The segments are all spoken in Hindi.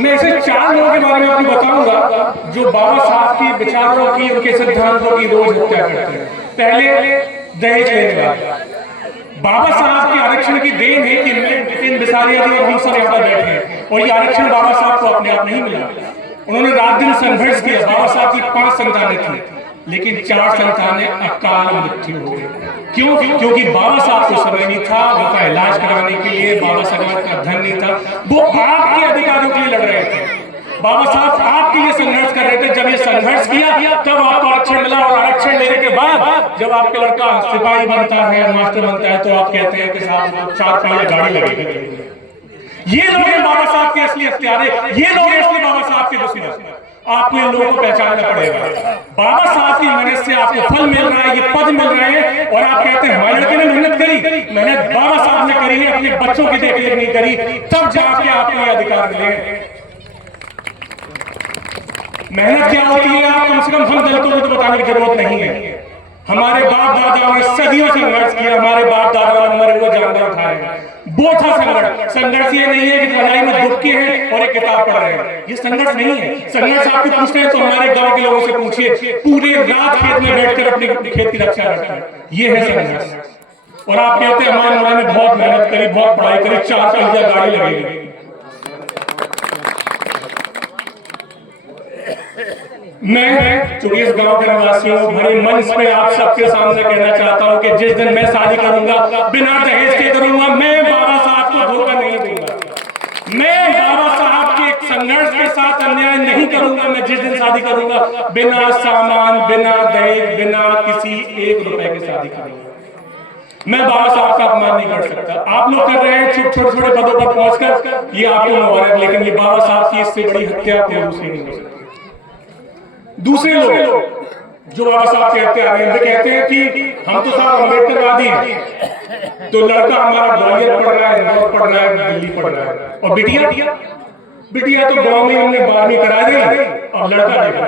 मैं ऐसे 4 लोगों के बारे में आपको बताऊंगा जो बाबा साहब के विचारों की, उनके सिद्धांतों की रोज हत्या करते हैं। पहले दहेज लेने वाले। बाबा साहब के आरक्षण की देन है कि जितेंद्र बिसारिया जी और हम सब यहाँ बैठे हैं, और ये आरक्षण बाबा साहब को अपने आप नहीं मिला। उन्होंने रात दिन संघर्ष किया। बाबा साहब की 5 संतानें थी, लेकिन 4 संतानें अकाल मृत्यु हो गई। क्यों? क्योंकि बाबा साहब को समय नहीं था उनका इलाज कराने के लिए, बाबा साहब का धन नहीं था। वो आपके अधिकारों के लिए लड़ रहे थे। बाबा साहब आपके लिए संघर्ष कर रहे थे। जब ये संघर्ष किया तब आपको आरक्षण मिला, और आरक्षण लेने के बाद जब आपका लड़का सिपाही बनता है, मास्टर बनता है, तो आप कहते हैं कि साहब 4 पहिया गाड़ी लगेगी। ये लोग हैं बाबा साहब के असली हत्यारे, ये लोग हैं असली बाबा साहब के दुश्मन। आपको इन लोगों को पहचानना पड़ेगा। बाबा साहब की मेहनत से आपको फल मिल रहा है, ये पद मिल रहे हैं, और आप कहते हैं हमारे लड़के ने मेहनत करी। मेहनत बाबा साहब ने करी है, अपने बच्चों की देखरेख नहीं करी, तब जाके आपको ये अधिकार मिले। मेहनत क्या होती है आप कम से कम हम दलितों को तो बताने की जरूरत नहीं है। हमारे बाप दादाओं ने सदियों संघर्ष किया, हमारे बाप दादाओं ने मरे हुए जानवर उठाए। वो था संघर्ष। संघर्ष ये नहीं है कि लड़ाई में दुबके हैं और एक किताब पढ़ रहे हैं, ये संघर्ष नहीं है। संघर्ष आपको पूछते हैं तो हमारे गांव के लोगों से पूछिए, पूरे रात खेत में बैठकर अपनी खेत की रक्षा करते हैं, ये है संघर्ष। और आप कहते हैं हमारे लोगों ने बहुत मेहनत करी, बहुत पढ़ाई करी, 4 पहिया गाड़ी लगेगी। मैं चूंकि इस गांव के निवासियों भरे मंच पे आप सबके सामने कहना चाहता हूं कि जिस दिन मैं शादी करूंगा बिना दहेज के करूंगा, मैं बाबा साहब को धोखा नहीं दूंगा। मैं बाबा साहब के संघर्ष के साथ अन्याय नहीं करूंगा। मैं जिस दिन शादी करूंगा बिना सामान, बिना दहेज, बिना किसी 1 रुपए की शादी करूंगा। मैं बाबा साहब का अपमान नहीं कर सकता। आप लोग कर रहे हैं छोटे छोटे पदों पर पहुंचकर, ये आपको मुबारक, लेकिन ये बाबा साहब की इससे बड़ी हत्या कोई दूसरी नहीं हो सकती। दूसरे लोग जो बाबा साहब कहते आ रहे हैं, वे कहते हैं कि हम तो साहब अम्बेडकरवादी हैं, तो लड़का हमारा ग्वालियर पढ़ रहा है, इंदौर पढ़ रहा है, दिल्ली पढ़ रहा है, और बिटिया तो गांव में हमने 12वीं करा दी और लड़का देखा।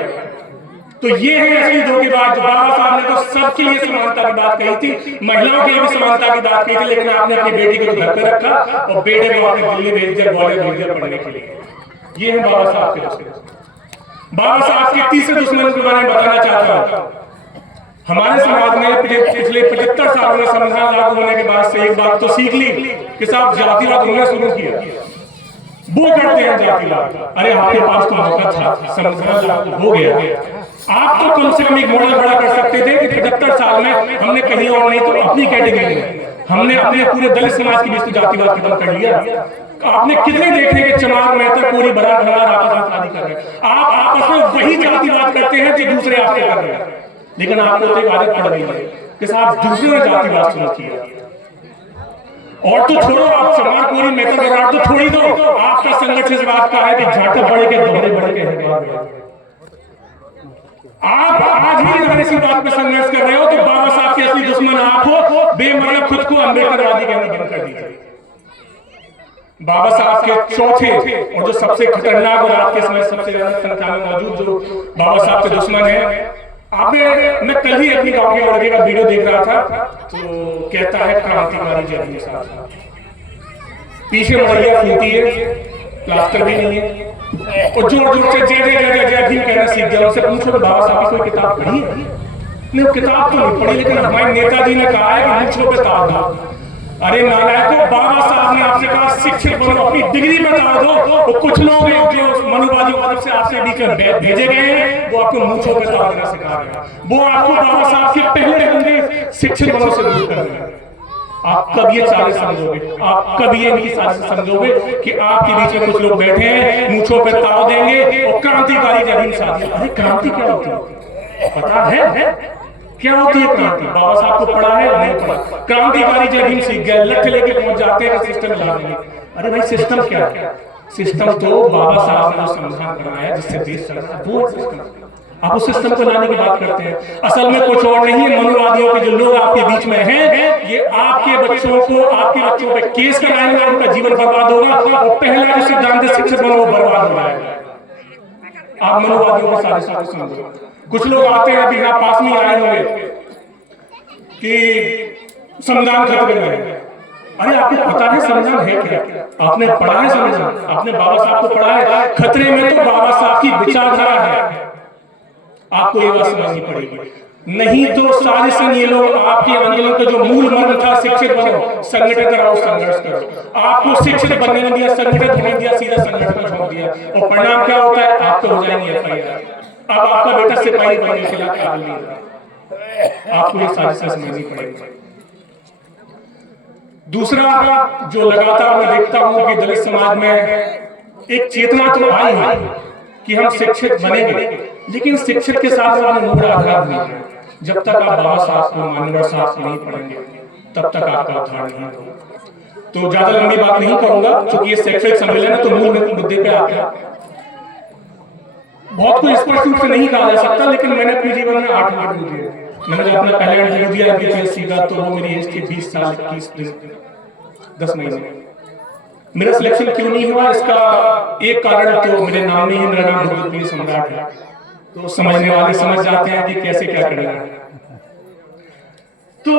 तो ये है असली धोखेबाज। बाबा साहब ने तो सबके लिए समानता की बात कही थी, महिलाओं के लिए भी समानता की बात कही थी, लेकिन आपने अपनी बेटी को घर पे रखा और बेटे को आपने दिल्ली भेज दिया, ग्वालियर भेज दिया पढ़ने के लिए। ये है बाबा साहब के दुश्मन। बाबा साहब के तीसरे दुश्मन के बारे में बताना चाहता हूं। हमारे समाज में पिछले 75 सालों में संविधान लागू होने के बाद से एक बात तो सीख ली कि साहब जातिवाद होना शुरू किया। वो करते हैं जातिवाद। अरे आपके पास तो मौका था, संविधान लागू हो गया, आप तो कम से कम एक मॉडल खड़ा कर सकते थे कि 75 साल में हमने कहीं और नहीं तो अपनी कैटेगरी में हमने अपने पूरे दलित समाज के बीच में जातिवाद खत्म कर लिया। आपने कितने देखे कि चमार मेहता पूरी बारात आपस में शादी कर रहे हैं, आप आपस में वही जातिवाद करते हैं जो दूसरे आपके कर रहे हैं। लेकिन आपको तो एक आदत पड़ गई है कि साहब दूसरे ने जातिवाद शुरू किया, और तो छोड़ो आप चमार कोरी मेहता बारात तो छोड़ ही दो। आपका संघर्ष इस बात का है कि झाटा बड़े के दोहरे बड़े के आप आज भी अगर इसी बात पे संघर्ष कर रहे हो तो बाबा साहब के असली दुश्मन आप हो। बेमतलब खुद को अम्बेडकरवादी कहना बंद कर दीजिए। बाबा साहब के चौथे और जो सबसे खतरनाक और आज के समय सबसे ज्यादा संख्या में मौजूद जो बाबा साहब के दुश्मन है, मैं कल ही अपनी गांव के लड़के का वीडियो देख रहा था, तो कहता है क्रांतिकारी जय भीम साहब। पीछे मड़ैया फूटी है, प्लास्टर भी नहीं है, और जोर जोर से जय जय जय जय भीम कहना सीख गया। उनसे पूछो बाबा साहब की कोई किताब पढ़ी है? नहीं, किताब तो नहीं पढ़ी, लेकिन हमारे नेताजी ने कहा है कि मूंछों पे ताव दो। अरे नालायकों, बाबा साहब ने आपसे कहा शिक्षित बनो, अपनी डिग्री में ताव दो। तो कुछ लोग जो मनुवादियों की तरफ से आपसे बीच में भेजे गए हैं, वो आपको मूंछों पे ताव देना सिखा रहे हैं। वो आपको बाबा साहब के पहले बंदे शिक्षित बनो से दूर कर रहे हैं। आप कब ये साजिश समझोगे? आप कब ये इनकी साजिश समझोगे कि आपके बीच में कुछ लोग बैठे हैं, मूंछों पे ताव देंगे और क्रांतिकारी जय भीम साहब? अरे क्रांति क्या होती है पता है? क्या होती है क्रांति? बाबा साहब को पढ़ा है? नहीं पढ़ा। क्रांतिकारी जय भीम सीख गए, लठ लेके पहुंच जाते हैं सिस्टम ला देंगे। अरे भाई सिस्टम क्या है? सिस्टम तो बाबा साहब ने जो संविधान बनाया जिससे देश चल रहा है, वो सिस्टम। आप उस सिस्टम को लाने की बात करते हैं। असल में कुछ और नहीं है, मनुवादियों के जो लोग आपके बीच में हैं, ये आपके बच्चों को, आपके बच्चों पे केस कराएंगे, उनका जीवन बर्बाद होगा, और पहला जो सिद्धांत शिक्षित बनो वो बर्बाद हो जाएगा। आप मनुवादियों के साथ समझो। कुछ लोग आते हैं, अभी यहाँ पास में आए होंगे कि संविधान खत्म है। अरे आपको पता है संविधान है क्या? आपने पढ़ा है संविधान? आपने बाबा साहब को पढ़ा है? खतरे में तो बाबा साहब की विचारधारा है। आपको ये बात समझनी पड़ेगी, नहीं तो साजिशन ये लोग आपके आंदोलन का जो मूल मर्म था, शिक्षित बनो, संगठित कराओ, संघर्ष करो, आपको शिक्षित बनने नहीं दिया, संगठित होने दिया, सीधा संघर्ष में छोड़ दिया, और परिणाम क्या होता है, आप तो हो जाएंगे एफआईआर। अब आपका बेटा सिपाही बनने के खिलाफ काबिल नहीं होगा। आपको ये साजिश समझनी पड़ेगी। दूसरा, जो लगातार मैं देखता हूं कि दलित समाज में एक चेतना तो आई है कि हम शिक्षित बनेंगे, लेकिन शिक्षित के साथ साथ मूल आधार नहीं है। जब तक आप बाबा साहब को, मानवर साहब को नहीं पढ़ेंगे, तब तक आपका उद्धार नहीं होगा। तो ज्यादा लंबी बात नहीं करूंगा, क्योंकि ये शैक्षणिक सम्मेलन है, तो मूल मुद्दे पे आते हैं। बहुत कुछ स्पष्ट रूप से नहीं कहा जा सकता, लेकिन मैंने अपने जीवन में 8 इंटरव्यू दिए। मैंने जब अपना पहला इंटरव्यू दिया एमपीएससी का, तो वो मेरी एज के 20 साल 21 दिन 10 महीने। मेरा सिलेक्शन क्यों नहीं हुआ, इसका एक कारण तो मेरे नाम में ही मेरा नाम भगवत सम्राट है, तो समझने वाले समझ जाते हैं कि कैसे क्या करना है। तो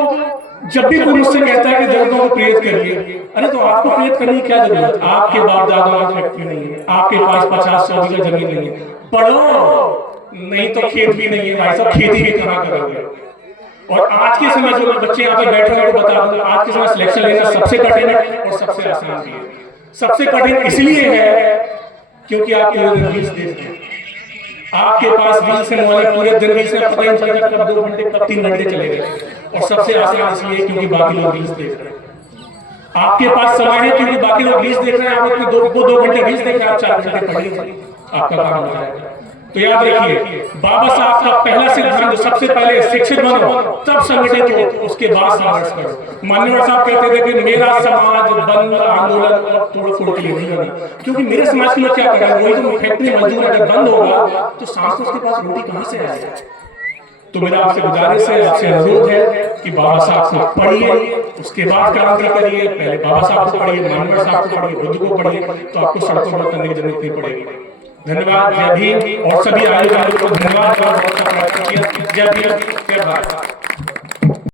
जब भी कोई मुझसे कहता है कि दलितों को प्रेरित करिए, अरे तो आपको प्रेरित करने की क्या जरूरत, आपके बाप दादा की फैक्ट्री नहीं है, आपके पास 50-100 बीघा जमीन नहीं है, पढ़ो, नहीं तो खेत भी नहीं है भाई साहब, खेती भी कहाँ करोगे। और आज के समय जो बच्चे यहाँ पे बैठे हैं, बता दूं, आज के समय सिलेक्शन लेना सबसे कठिन है और सबसे आसान भी है। सबसे कठिन इसलिए है क्योंकि आप पूरे दिन रील्स देखते हैं, आपके पास रील्स से मोबाइल पूरे दिन रील्स में पता ही नहीं चलेगा कब 2 घंटे कब 3 घंटे चले गए। और सबसे आसान इसलिए क्योंकि बाकी लोग रील्स देख रहे हैं। आपके पास समय है क्योंकि बाकी लोग रील्स देख रहे हैं, आप अपने 2 घंटे रील्स देख रहे हैं, आप 4 घंटे पढ़िए, आपका काम हो जाएगा। तो याद रखिए, बाबा साहब का पहला सिद्धांत जो सबसे पहले शिक्षित बनो, तब संगठित हो, उसके बाद संघर्ष करो। मान्यवर साहब कहते थे कि मेरा समाज बंद, आंदोलन और तोड़फोड़ के लिए नहीं बना, क्योंकि मेरे समाज के लोग क्या कर रहे हैं, वही तो फैक्ट्री मजदूर अगर बंद होगा तो शाम को उसके पास रोटी कहां से आएगी। तो मेरा आपसे गुजारिश है, आपसे अनुरोध है कि बाबा साहब को पढ़िए, उसके बाद क्रांति करिए। पहले बाबा साहब को पढ़िए, मान्यवर साहब को पढ़िए, बुद्ध को पढ़िए, तो आपको सड़कों पर उतरने की जरूरत नहीं पड़ेगी। धन्यवाद, जय भीम, और सभी आयोजकों को धन्यवाद, बहुत अच्छा प्रयास किया। जय भीम, जय भारत।